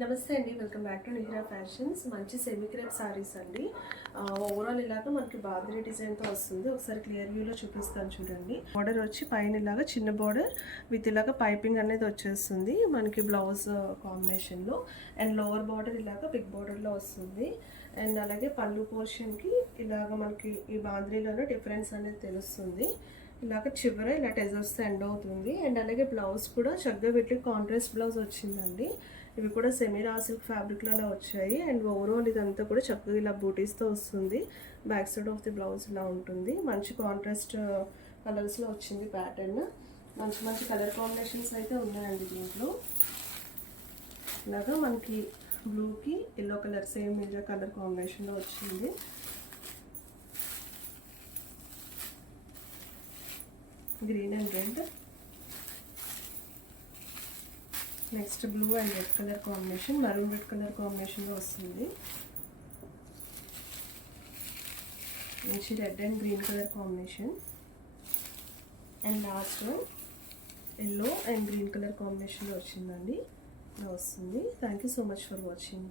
నమస్తే అండి, welcome back to Nihira fashions. మంచి సెమీ క్రేప్ సారీస్ అండి. ఓవరాల్ ఇలాగా మనకి బాందిని డిజైన్తో వస్తుంది. ఒకసారి క్లియర్ వ్యూలో చూపిస్తాను చూడండి. బార్డర్ వచ్చి పైన ఇలాగా చిన్న బార్డర్ విత్ ఇలాగా పైపింగ్ అనేది వచ్చేస్తుంది మనకి బ్లౌజ్ కాంబినేషన్లో. అండ్ లోవర్ బార్డర్ ఇలాగా బిగ్ బార్డర్లో వస్తుంది. అండ్ అలాగే పళ్ళు పోర్షన్కి ఇలాగ మనకి ఈ బాందినిలోనే డిఫరెన్స్ అనేది తెలుస్తుంది. ఇలాగ చివర ఇలా టెజర్స్ ఎండ్ అవుతుంది. అండ్ అలాగే బ్లౌజ్ కూడా చక్కగా వీటికి కాంట్రాస్ట్ బ్లౌజ్ వచ్చిందండి. ఇవి కూడా సెమీ రా సిల్క్ ఫ్యాబ్రిక్లో అలా వచ్చాయి. అండ్ ఓవరాల్ ఇదంతా కూడా చక్కగా ఇలా బూటీస్తో వస్తుంది. Back side of the blouse ఇలా ఉంటుంది. మంచి కాంట్రాస్ట్ కలర్స్లో వచ్చింది ప్యాటర్న్. మంచి మంచి కలర్ కాంబినేషన్స్ అయితే ఉన్నాయండి దీంట్లో. ఇలాగా మనకి బ్లూకి yellow colour same major colour కాంబినేషన్లో వచ్చింది. Green and red, next blue and red colour combination, maroon red colour కాంబినేషన్లో వస్తుంది. మంచి red and green colour combination. And last yellow and green colour కాంబినేషన్లో వచ్చిందండి. ఇలా వస్తుంది. Thank you so much for watching.